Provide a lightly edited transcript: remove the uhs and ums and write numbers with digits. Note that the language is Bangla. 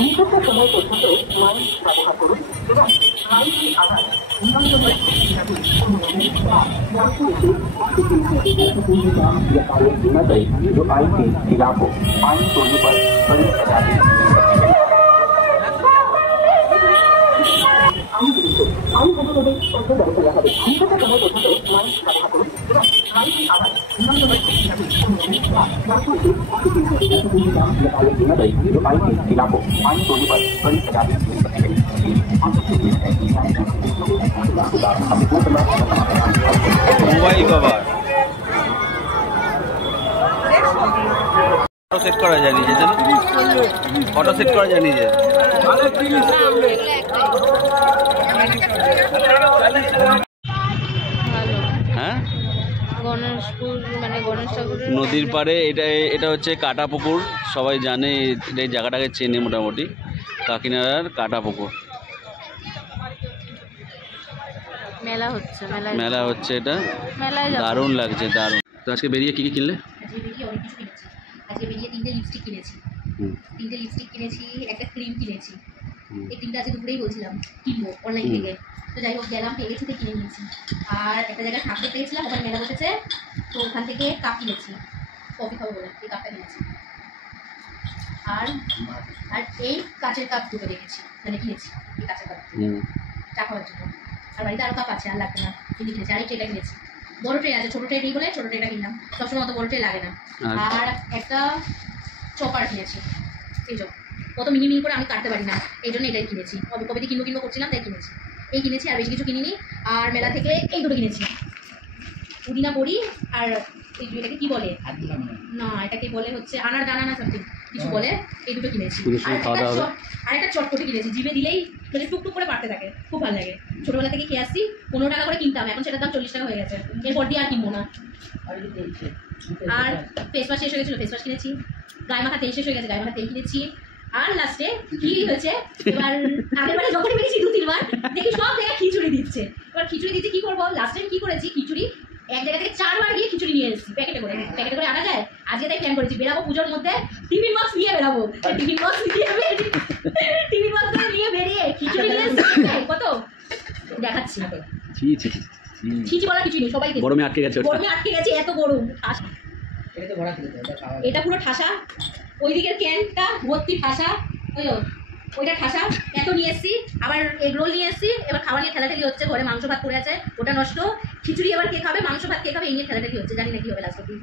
নির্দিষ্ট সময় পর্যন্ত মাইক ব্যবহার করুন এবং মাইকটি আবার जो आइन के खिलाफ हो, आइन तोड़ने पर बड़ी सजा दी। आइन অনুরোধে তথ্য ব্যবস্থা রাখা হবে। নির্দিষ্ট সময় পর্যন্ত মাইক ব্যবহার করুন এবং মাইকটি আবার जो आइन के खिलाफ हो, आइन तोड़ने पर बड़ी सजा दी। মোবাইল কভার ফটো সেট করা যায় নিজে, জানো ফটো সেট করা যায় নিজে। হ্যাঁ, নদীর পাড়ে এটা হচ্ছে কাটাপুকুর। সবাই জানে এই জায়গাটাকে চেনে মোটামুটি, কাকিনাড়ার কাটাপুকুর। মেলা হচ্ছে এটা, দারুণ লাগছে, দারুণ। তো আজকে বেরিয়ে কি কি কিনলে? আজকে বেরিয়ে তিনটে লিপস্টিক কিনেছি, একটা ক্রিম কিনেছি। এই ক্রিমটা আজকে দুপুরেই বলছিলাম কিনবো অনলাইন থেকে, তো যাই হোক গেলাম, পেয়ে গেছি, কিনে নিয়েছি। আর একটা জায়গায় ঠাকুর পেয়েছিলাম, ওখানে মেলা বসেছে, তো ওখান থেকে কাপ কিনেছি, কফি খাবো বলে এই কাপটা কিনেছি। আর এই কাচের কাপ দুটো দেখেছি, মানে কিনেছি এই কাচের কাপ চা খাওয়ার জন্য। আর বাড়িতে আরও কাপ আছে, আর লাগবে না, কিনে কিনেছি। আর এই ট্রেটা কিনেছি, বড় ট্রে আছে, ছোটো ট্রে নেই বলে ছোটো ট্রেটা কিনলাম। সবসময় অত বড় ট্রে লাগে না। আর একটা চপার কিনেছি, এই জন্য কত মিনি করে আমি কাটতে পারি না, এই জন্য এটাই কিনেছি। কবে কিনবো করছিলাম, তাই কিনেছি। এই কিনেছি, আর বেশি কিছু কিনিনি। আর মেলা থেকে এই দুটো কিনেছি, পুদিনা বড়ি আর এটাকে কি বলে, না এটাকে বলে হচ্ছে আনার দানা না সামথিং কিছু বলে, এই দুটো কিনেছি। আর একটা চটপটি কিনেছি, জিভে দিলেই মানে টুকটুক করে পারতে থাকে, খুব ভালো লাগে। ছোটবেলা থেকে খেয়ে আসছি, 15 টাকা করে কিনতাম, এখন সেটার দাম 40 টাকা হয়ে গেছে। এরপর দিয়ে আর কিনবো না। আর ফেস ওয়াশ শেষ হয়ে গেছিলো, ফেস ওয়াশ কিনেছি। গায়ে মাখা তেল শেষ হয়ে গেছে, গায়ে মাখা তেল কিনেছি। আর লাস্টে কি হয়েছে, এবার আগের বারে যখনই বেরিয়েছি 2-3 বার দেখি সব জায়গায় খিচুড়ি দিচ্ছে। এবার খিচুড়ি দিচ্ছে, কি করবো, লাস্টে কি করেছি, খিচুড়ি এক জায়গা থেকে 4 বার গিয়ে খিচুড়ি নিয়ে এসেছি প্যাকেটে করে আনা যায়। আজকে তাই প্ল্যান করেছি, বেরাবো পুজোর মধ্যে, টিফিন বক্স নিয়ে বেরাবো। টিফিন বক্স নিয়ে বেরিয়ে খিচুড়ি নিয়ে কত দেখাচ্ছি। ছিচি বলা কিছু নেই, সবাই গরমে আটকে গেছে, এত গরম। এটা পুরো ঠাসা, ওই দিকের ক্যানটা ভর্তি ঠাসা, ওইটা ঠাসা, এত নিয়ে এসছি। আবার এগ রোল নিয়ে এসছি, এবার খাওয়া নিয়ে ঠেলাঠেলি হচ্ছে। ঘরে মাংস ভাত পড়ে আছে, ওটা নষ্ট। খিচুড়ি এবার কে খাবে, মাংস ভাত কে খাবে, এই নিয়ে ঠেলাঠেলি হচ্ছে। জানি না কি হবে লাস্ট অব্দি।